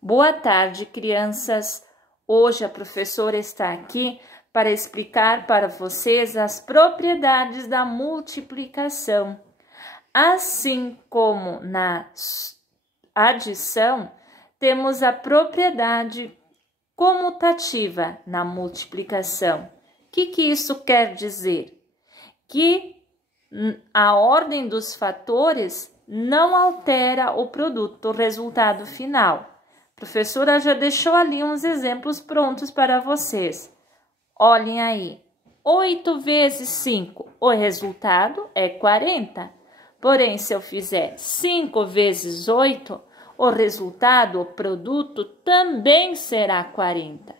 Boa tarde, crianças! Hoje a professora está aqui para explicar para vocês as propriedades da multiplicação. Assim como na adição, temos a propriedade comutativa na multiplicação. O que isso quer dizer? Que a ordem dos fatores não altera o produto, o resultado final. A professora já deixou ali uns exemplos prontos para vocês. Olhem aí. 8 vezes 5, o resultado é 40. Porém, se eu fizer 5 vezes 8, o resultado, o produto, também será 40.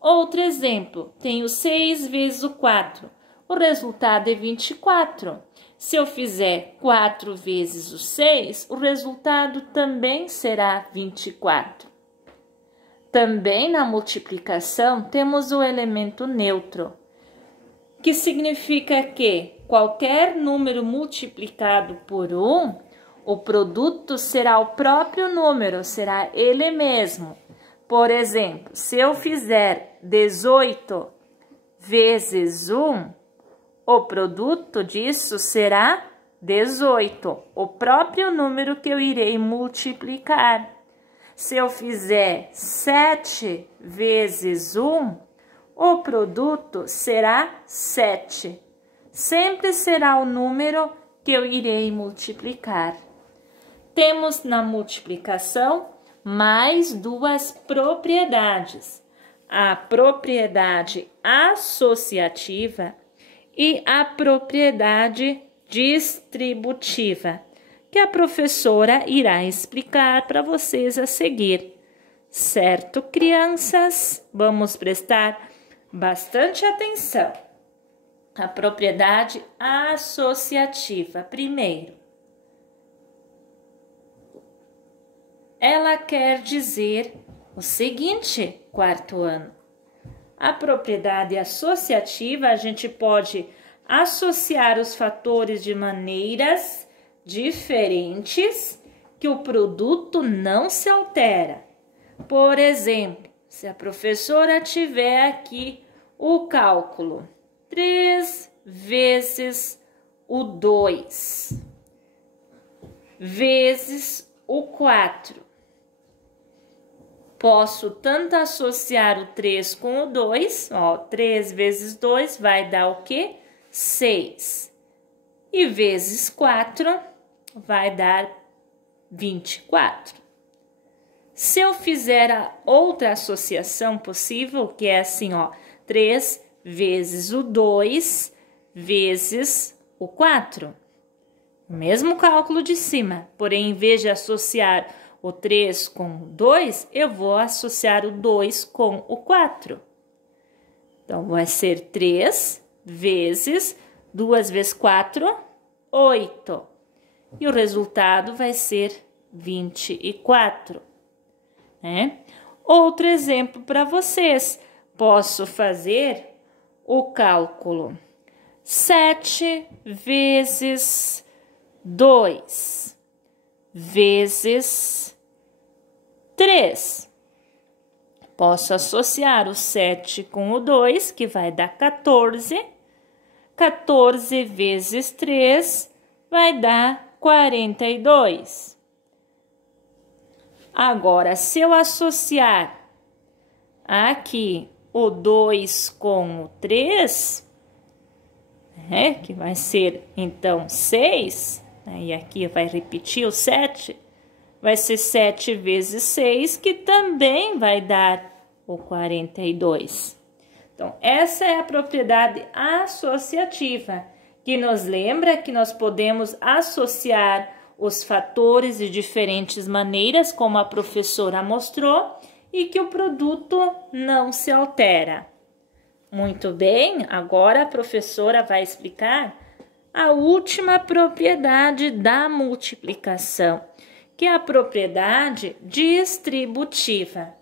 Outro exemplo, tenho 6 vezes o 4. O resultado é 24. Se eu fizer 4 vezes o 6, o resultado também será 24. Também na multiplicação temos o elemento neutro, que significa que qualquer número multiplicado por 1, o produto será o próprio número, será ele mesmo. Por exemplo, se eu fizer 18 vezes 1, o produto disso será 18, o próprio número que eu irei multiplicar. Se eu fizer 7 vezes 1, o produto será 7. Sempre será o número que eu irei multiplicar. Temos na multiplicação mais duas propriedades. A propriedade associativa e a propriedade distributiva, que a professora irá explicar para vocês a seguir. Certo, crianças? Vamos prestar bastante atenção. A propriedade associativa, primeiro. Ela quer dizer o seguinte, quarto ano. A propriedade associativa, a gente pode associar os fatores de maneiras diferentes que o produto não se altera. Por exemplo, se a professora tiver aqui o cálculo 3 vezes o 2 vezes o 4, posso tanto associar o 3 com o 2, ó, 3 vezes 2 vai dar o quê? 6. E vezes 4 vai dar 24. Se eu fizer a outra associação possível, que é assim, ó, 3 vezes o 2 vezes o 4. O mesmo cálculo de cima, porém, em vez de associar o 3 com o 2, eu vou associar o 2 com o 4. Então, vai ser 3 vezes 2 vezes 4, 8. E o resultado vai ser 24. Né? Outro exemplo para vocês. Posso fazer o cálculo 7 vezes 2 vezes 3. Posso associar o 7 com o 2, que vai dar 14. 14 vezes 3 vai dar 42. Agora, se eu associar aqui o 2 com o 3, que vai ser, então, 6, e aqui vai repetir o 7, vai ser 7 vezes 6, que também vai dar o 42. Então, essa é a propriedade associativa, que nos lembra que nós podemos associar os fatores de diferentes maneiras, como a professora mostrou, e que o produto não se altera. Muito bem, agora a professora vai explicar a última propriedade da multiplicação, que é a propriedade distributiva.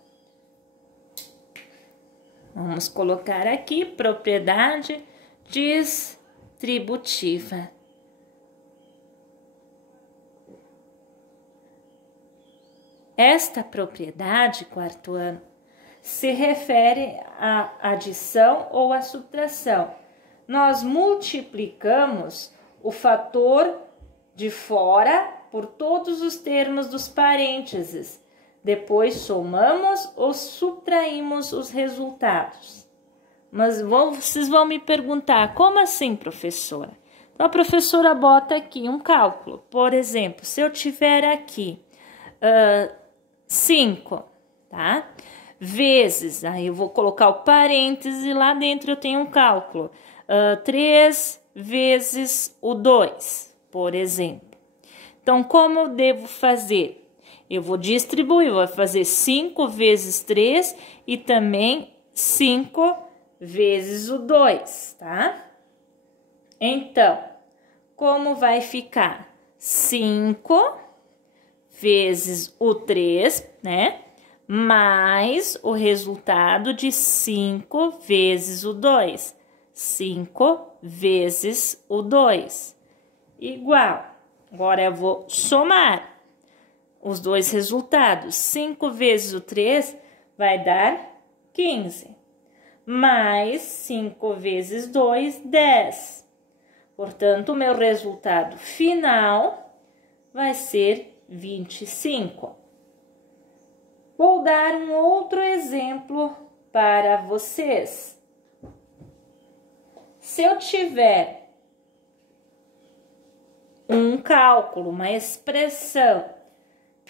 Vamos colocar aqui propriedade distributiva. Esta propriedade, quarto ano, se refere à adição ou à subtração. Nós multiplicamos o fator de fora por todos os termos dos parênteses. Depois somamos ou subtraímos os resultados. Mas vocês vão me perguntar, como assim, professora? Então, a professora bota aqui um cálculo. Por exemplo, se eu tiver aqui 5, tá? Vezes, aí eu vou colocar o parêntese, lá dentro eu tenho um cálculo. 3 vezes o 2, por exemplo. Então, como eu devo fazer? Eu vou distribuir, vou fazer 5 vezes 3 e também 5 vezes o 2, tá? Então, como vai ficar? 5 vezes o 3, né? Mais o resultado de 5 vezes o 2. 5 vezes o 2. Igual. Agora eu vou somar os dois resultados. 5 vezes o 3 vai dar 15. Mais 5 vezes 2, 10. Portanto, o meu resultado final vai ser 25. Vou dar um outro exemplo para vocês. Se eu tiver um cálculo, uma expressão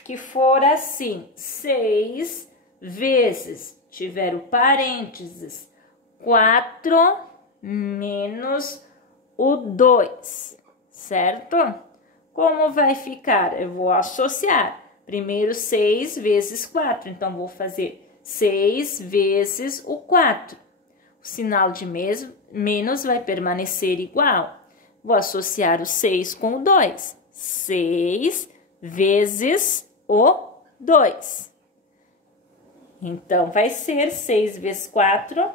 que for assim, 6 vezes, tiver o parênteses, 4 menos o 2, certo? Como vai ficar? Eu vou associar. Primeiro 6 vezes 4, então vou fazer 6 vezes o 4. O sinal de menos vai permanecer igual. Vou associar o 6 com o 2. 6 vezes o 2. Então, vai ser 6 vezes 4,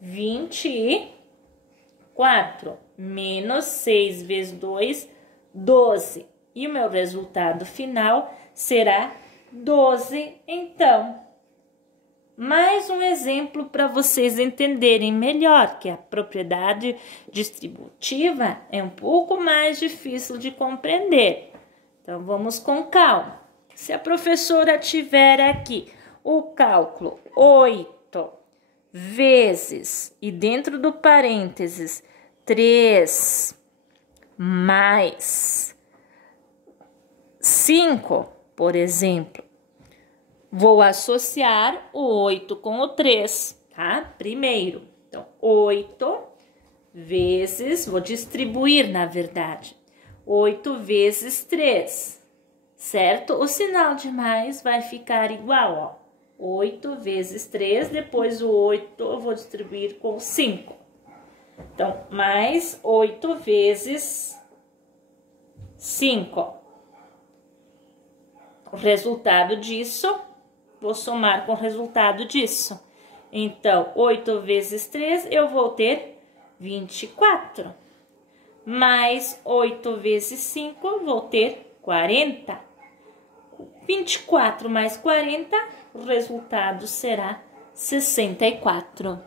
24. Menos 6 vezes 2, 12. E o meu resultado final será 12. Então, mais um exemplo para vocês entenderem melhor que a propriedade distributiva é um pouco mais difícil de compreender. Então, vamos com calma. Se a professora tiver aqui o cálculo 8 vezes, e dentro do parênteses, 3 mais 5, por exemplo, vou associar o 8 com o 3, tá? Primeiro, então, 8 vezes, vou distribuir, na verdade, 8 vezes 3, certo? O sinal de mais vai ficar igual, ó. 8 vezes 3, depois o 8 eu vou distribuir com 5. Então, mais 8 vezes 5. O resultado disso, vou somar com o resultado disso. Então, 8 vezes 3, eu vou ter 24. Mais 8 vezes 5, eu vou ter 40. 24 mais 40, o resultado será 64.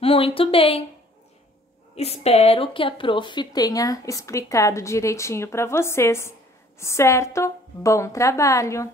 Muito bem. Espero que a prof tenha explicado direitinho para vocês, certo? Bom trabalho!